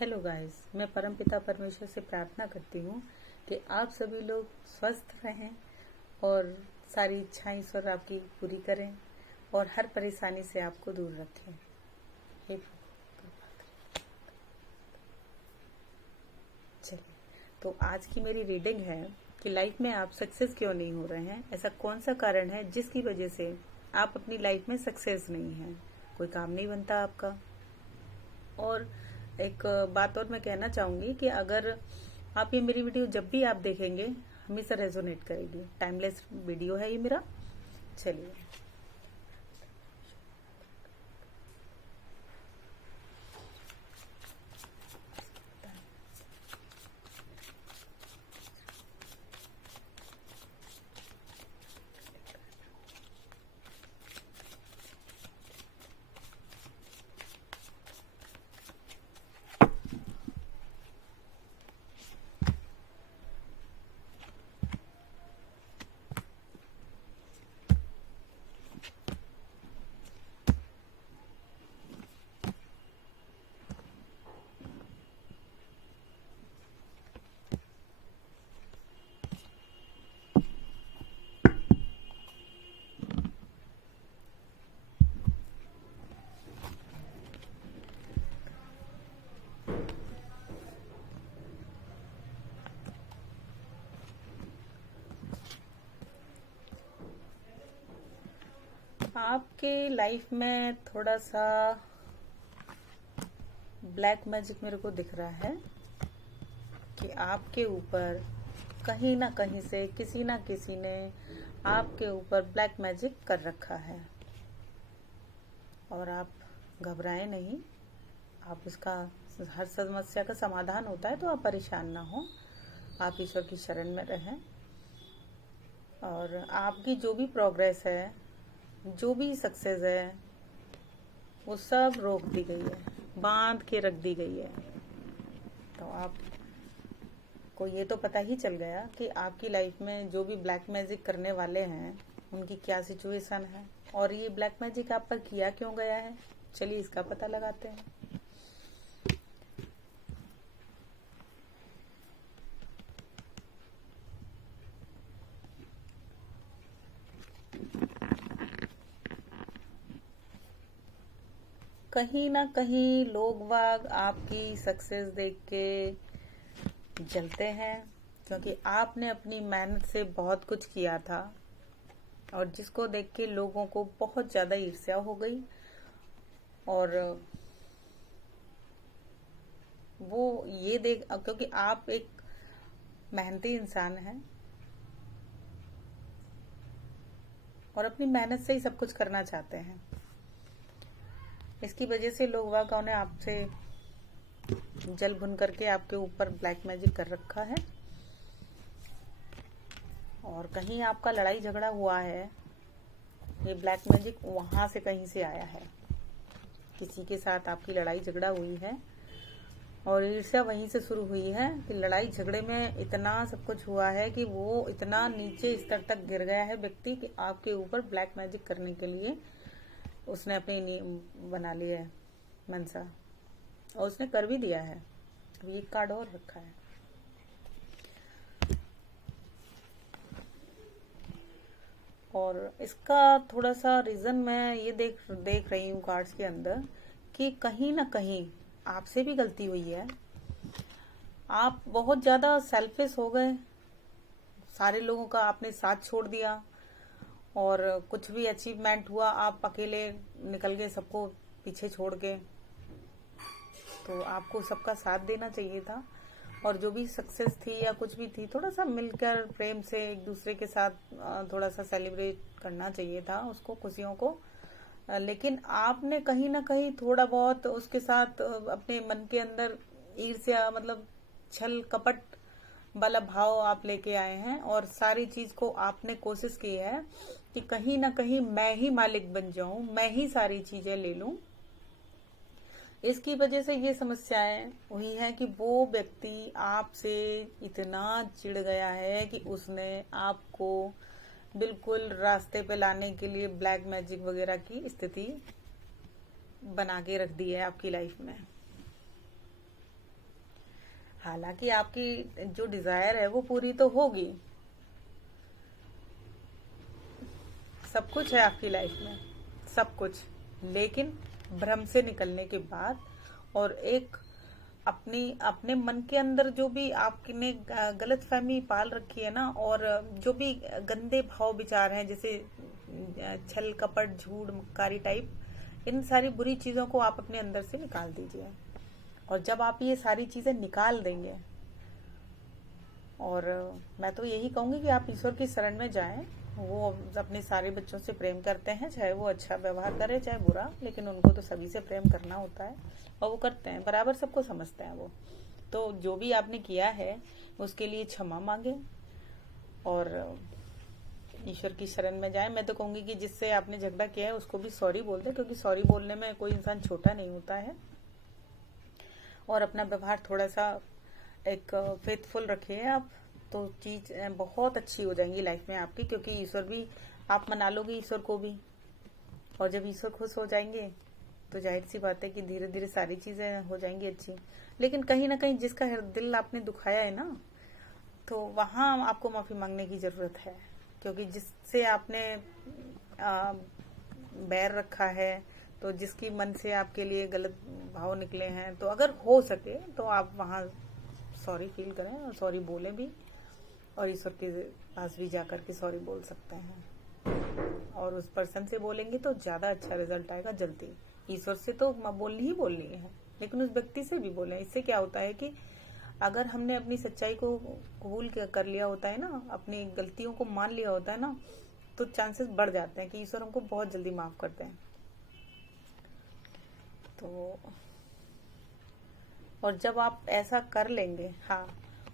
Hello guys, मैं परमपिता परमेश्वर से प्रार्थना करती हूँ कि आप सभी लोग स्वस्थ रहें और सारी इच्छाएं ईश्वर आपकी पूरी करें और हर परेशानी से आपको दूर रखें। हे चलिए, तो आज की मेरी रीडिंग है कि लाइफ में आप सक्सेस क्यों नहीं हो रहे हैं। ऐसा कौन सा कारण है जिसकी वजह से आप अपनी लाइफ में सक्सेस नहीं हैं। कोई काम नहीं बनता आपका। और एक बात और मैं कहना चाहूंगी कि अगर आप ये मेरी वीडियो जब भी आप देखेंगे हमेशा रेजोनेट करेगी। टाइमलेस वीडियो है ये मेरा। चलिए, आपके लाइफ में थोड़ा सा ब्लैक मैजिक मेरे को दिख रहा है कि आपके ऊपर कहीं ना कहीं से किसी ना किसी ने आपके ऊपर ब्लैक मैजिक कर रखा है। और आप घबराएं नहीं। आप इसका हर समस्या का समाधान होता है, तो आप परेशान ना हो। आप ईश्वर की शरण में रहें और आपकी जो भी प्रोग्रेस है, जो भी सक्सेस है, वो सब रोक दी गई है, बांध के रख दी गई है। तो आप को ये तो पता ही चल गया कि आपकी लाइफ में जो भी ब्लैक मैजिक करने वाले हैं उनकी क्या सिचुएशन है और ये ब्लैक मैजिक आप पर किया क्यों गया है। चलिए इसका पता लगाते हैं। कहीं ना कहीं लोग बाग आपकी सक्सेस देख के जलते हैं, क्योंकि आपने अपनी मेहनत से बहुत कुछ किया था और जिसको देख के लोगों को बहुत ज्यादा ईर्ष्या हो गई। और वो ये देख, क्योंकि आप एक मेहनती इंसान हैं और अपनी मेहनत से ही सब कुछ करना चाहते हैं, इसकी वजह से लोग वागों ने आपसे जल भुन करके आपके ऊपर ब्लैक मैजिक कर रखा है। और कहीं आपका लड़ाई झगड़ा हुआ है, ये ब्लैक मैजिक वहां से कहीं से आया है। किसी के साथ आपकी लड़ाई झगड़ा हुई है और ईर्ष्या वहीं से शुरू हुई है कि लड़ाई झगड़े में इतना सब कुछ हुआ है कि वो इतना नीचे स्तर तक गिर गया है व्यक्ति कि आपके ऊपर ब्लैक मैजिक करने के लिए उसने अपनी बना लिया है मनसा, और उसने कर भी दिया है। अभी एक कार्ड और रखा है। और इसका थोड़ा सा रीजन मैं ये देख रही हूँ कार्ड्स के अंदर कि कहीं ना कहीं आपसे भी गलती हुई है। आप बहुत ज्यादा सेल्फिश हो गए, सारे लोगों का आपने साथ छोड़ दिया और कुछ भी अचीवमेंट हुआ आप अकेले निकल गए सबको पीछे छोड़ के। तो आपको सबका साथ देना चाहिए था और जो भी सक्सेस थी या कुछ भी थी थोड़ा सा मिलकर प्रेम से एक दूसरे के साथ थोड़ा सा सेलिब्रेट करना चाहिए था उसको, खुशियों को। लेकिन आपने कहीं ना कहीं थोड़ा बहुत उसके साथ अपने मन के अंदर ईर्ष्या, मतलब छल कपट वाला भाव आप लेके आए हैं और सारी चीज को आपने कोशिश की है कि कहीं ना कहीं मैं ही मालिक बन जाऊं, मैं ही सारी चीजें ले लूं। इसकी वजह से ये समस्याएं हुई है कि वो व्यक्ति आपसे इतना चिढ़ गया है कि उसने आपको बिल्कुल रास्ते पे लाने के लिए ब्लैक मैजिक वगैरह की स्थिति बना के रख दी है आपकी लाइफ में। हालांकि आपकी जो डिजायर है वो पूरी तो होगी, सब कुछ है आपकी लाइफ में, सब कुछ, लेकिन भ्रम से निकलने के बाद और एक अपनी अपने मन के अंदर जो भी आपने गलत फहमी पाल रखी है ना, और जो भी गंदे भाव विचार हैं, जैसे छल कपट झूठ मक्कारी टाइप, इन सारी बुरी चीजों को आप अपने अंदर से निकाल दीजिए। और जब आप ये सारी चीजें निकाल देंगे, और मैं तो यही कहूंगी कि आप ईश्वर की शरण में जाएं। वो अपने सारे बच्चों से प्रेम करते हैं, चाहे वो अच्छा व्यवहार करे चाहे बुरा, लेकिन उनको तो सभी से प्रेम करना होता है और वो करते हैं, बराबर सबको समझते हैं वो। तो जो भी आपने किया है उसके लिए क्षमा मांगे और ईश्वर की शरण में जाए। मैं तो कहूंगी कि जिससे आपने झगड़ा किया है उसको भी सॉरी बोल दे, क्योंकि सॉरी बोलने में कोई इंसान छोटा नहीं होता है। और अपना व्यवहार थोड़ा सा एक फेथफुल रखिए आप, तो चीज बहुत अच्छी हो जाएंगी लाइफ में आपकी, क्योंकि ईश्वर भी आप मना लोगे ईश्वर को भी, और जब ईश्वर खुश हो जाएंगे तो जाहिर सी बात है कि धीरे धीरे सारी चीजें हो जाएंगी अच्छी। लेकिन कहीं ना कहीं जिसका दिल आपने दुखाया है ना, तो वहां आपको माफी मांगने की जरूरत है, क्योंकि जिससे आपने बैर रखा है, तो जिसकी मन से आपके लिए गलत भाव निकले हैं, तो अगर हो सके तो आप वहां सॉरी फील करें और सॉरी बोलें भी, और ईश्वर के पास भी जाकर के सॉरी बोल सकते हैं। और उस पर्सन से बोलेंगे तो ज्यादा अच्छा रिजल्ट आएगा जल्दी। ईश्वर से तो बोलनी ही बोलनी है, लेकिन उस व्यक्ति से भी बोलें। इससे क्या होता है कि अगर हमने अपनी सच्चाई को कबूल कर लिया होता है ना, अपनी गलतियों को मान लिया होता है ना, तो चांसेस बढ़ जाते हैं कि ईश्वर हमको बहुत जल्दी माफ करते हैं। तो और जब आप ऐसा कर लेंगे, हाँ,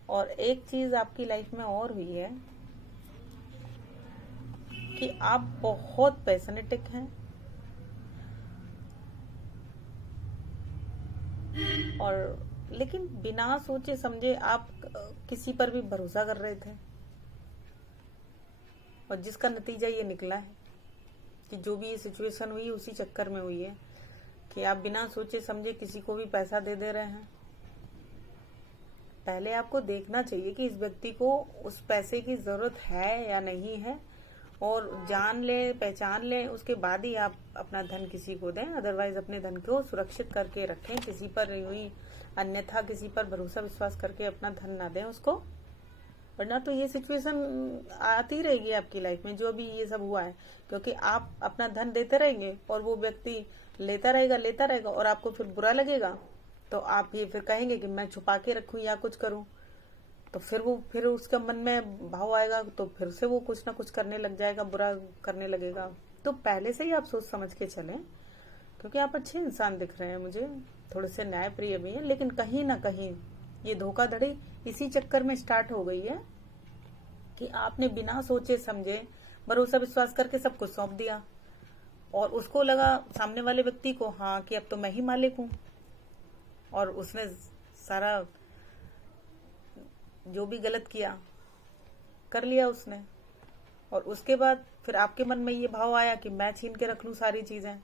और एक चीज आपकी लाइफ में और हुई है कि आप बहुत पैशनेटिक हैं, और लेकिन बिना सोचे समझे आप किसी पर भी भरोसा कर रहे थे, और जिसका नतीजा ये निकला है कि जो भी ये सिचुएशन हुई उसी चक्कर में हुई है कि आप बिना सोचे समझे किसी को भी पैसा दे दे रहे हैं। पहले आपको देखना चाहिए कि इस व्यक्ति को उस पैसे की जरूरत है या नहीं है, और जान ले पहचान ले, उसके बाद ही आप अपना धन किसी को दें। अदरवाइज अपने धन को सुरक्षित करके रखें, किसी पर हुई अन्यथा किसी पर भरोसा विश्वास करके अपना धन ना दें उसको, वरना तो ये सिचुएशन आती रहेगी आपकी लाइफ में जो भी ये सब हुआ है। क्योंकि आप अपना धन देते रहेंगे और वो व्यक्ति लेता रहेगा और आपको फिर बुरा लगेगा, तो आप ये फिर कहेंगे कि मैं छुपा के रखूं या कुछ करूं, तो फिर उसका मन में भाव आएगा, तो फिर से वो कुछ ना कुछ करने लग जाएगा, बुरा करने लगेगा। तो पहले से ही आप सोच समझ के चलें, क्योंकि आप अच्छे इंसान दिख रहे हैं मुझे, थोड़े से न्यायप्रिय भी हैं, लेकिन कहीं ना कहीं ये धोखाधड़ी इसी चक्कर में स्टार्ट हो गई है कि आपने बिना सोचे समझे भरोसा विश्वास करके सब कुछ सौंप दिया, और उसको लगा सामने वाले व्यक्ति को, हाँ, कि अब तो मैं ही मालिक हूं, और उसने सारा जो भी गलत किया कर लिया उसने। और उसके बाद फिर आपके मन में ये भाव आया कि मैं छीन के रख लूं सारी चीजें।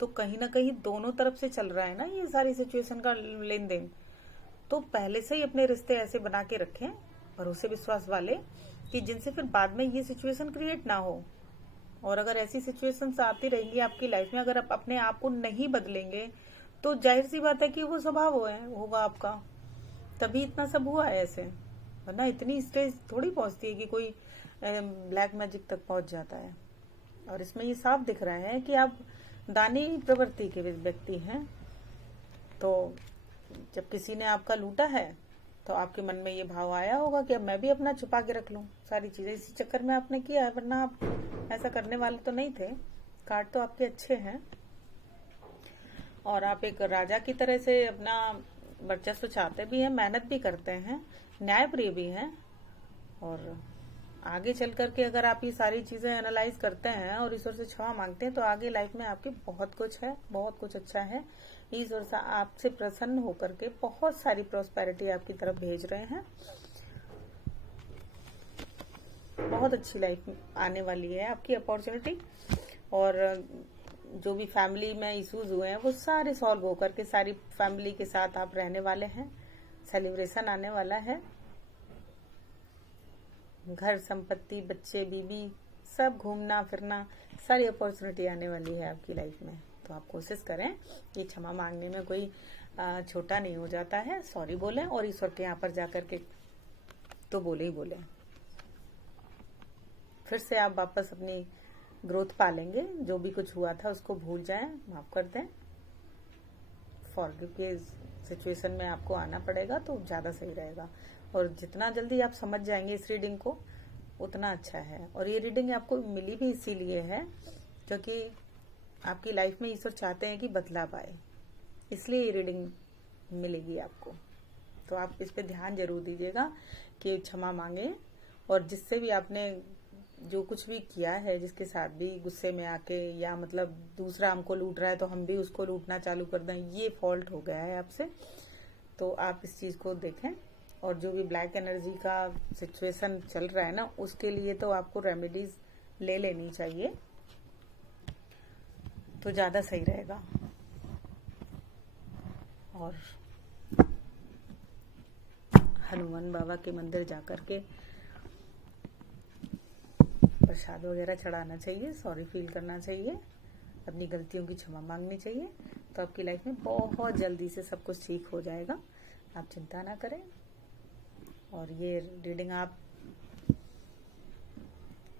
तो कहीं ना कहीं दोनों तरफ से चल रहा है ना ये सारी सिचुएशन का लेन देन। तो पहले से ही अपने रिश्ते ऐसे बना के रखें, भरोसे विश्वास वाले, कि जिनसे फिर बाद में ये सिचुएशन क्रिएट ना हो। और अगर ऐसी सिचुएशंस आती रहेंगी आपकी लाइफ में, अगर आप अपने आप को नहीं बदलेंगे, तो जाहिर सी बात है कि वो स्वभाव होगा आपका, तभी इतना सब हुआ है ऐसे, वरना इतनी स्टेज थोड़ी पहुंचती है कि कोई ब्लैक मैजिक तक पहुंच जाता है। और इसमें ये साफ दिख रहा है कि आप दानी प्रवृत्ति के व्यक्ति हैं। तो जब किसी ने आपका लूटा है तो आपके मन में ये भाव आया होगा कि अब मैं भी अपना छुपा के रख लूं सारी चीजें, इसी चक्कर में आपने किया है, वरना आप ऐसा करने वाले तो नहीं थे। कार्ड तो आपके अच्छे हैं, और आप एक राजा की तरह से अपना वर्चस्व चाहते भी हैं, मेहनत भी करते हैं, न्यायप्रिय भी हैं। और आगे चल करके अगर आप ये सारी चीजें एनालाइज करते हैं और ईश्वर से क्षमा मांगते हैं, तो आगे लाइफ में आपकी बहुत कुछ है, बहुत कुछ अच्छा है। ईश्वर से आपसे प्रसन्न होकर के बहुत सारी प्रॉस्पेरिटी आपकी तरफ भेज रहे हैं। बहुत अच्छी लाइफ आने वाली है आपकी अपॉर्चुनिटी। और जो भी फैमिली में इश्यूज हुए हैं वो सारे सॉल्व होकर के सारी फैमिली के साथ आप रहने वाले हैं। सेलिब्रेशन आने वाला है, घर, संपत्ति, बच्चे, बीबी, सब घूमना फिरना, सारी अपॉर्चुनिटी आने वाली है आपकी लाइफ में। तो आप कोशिश करें, ये क्षमा मांगने में कोई छोटा नहीं हो जाता है। सॉरी बोलें और ईश्वर के यहाँ पर जाकर के तो बोले ही बोले, फिर से आप वापस अपनी ग्रोथ पालेंगे। जो भी कुछ हुआ था उसको भूल जाएं, माफ कर दें। फॉरगिव के सिचुएशन में आपको आना पड़ेगा तो ज्यादा सही रहेगा, और जितना जल्दी आप समझ जाएंगे इस रीडिंग को उतना अच्छा है। और ये रीडिंग आपको मिली भी इसीलिए है क्योंकि आपकी लाइफ में ईश्वर चाहते हैं कि बदलाव आए, इसलिए ये रीडिंग मिलेगी आपको। तो आप इस पे ध्यान जरूर दीजिएगा कि क्षमा मांगे, और जिससे भी आपने जो कुछ भी किया है, जिसके साथ भी गुस्से में आके, या मतलब दूसरा हमको लूट रहा है तो हम भी उसको लूटना चालू कर दें, ये फॉल्ट हो गया है आपसे। तो आप इस चीज को देखें। और जो भी ब्लैक एनर्जी का सिचुएशन चल रहा है ना, उसके लिए तो आपको रेमेडीज ले लेनी चाहिए तो ज्यादा सही रहेगा। और हनुमान बाबा के मंदिर जाकर के प्रसाद वगैरह चढ़ाना चाहिए, सॉरी फील करना चाहिए, अपनी गलतियों की क्षमा मांगनी चाहिए। तो आपकी लाइफ में बहुत जल्दी से सब कुछ ठीक हो जाएगा, आप चिंता ना करें। और ये रीडिंग आप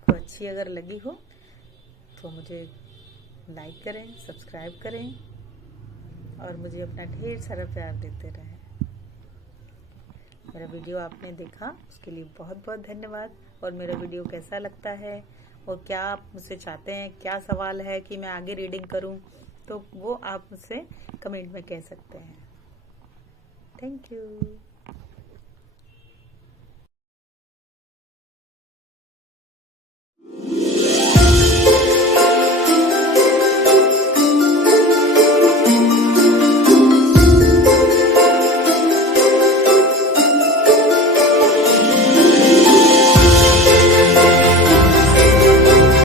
को अच्छी अगर लगी हो तो मुझे लाइक करें, सब्सक्राइब करें, और मुझे अपना ढेर सारा प्यार देते रहें। मेरा वीडियो आपने देखा उसके लिए बहुत बहुत धन्यवाद। और मेरा वीडियो कैसा लगता है और क्या आप मुझसे चाहते हैं, क्या सवाल है कि मैं आगे रीडिंग करूं, तो वो आप मुझसे कमेंट में कह सकते हैं। Thank you.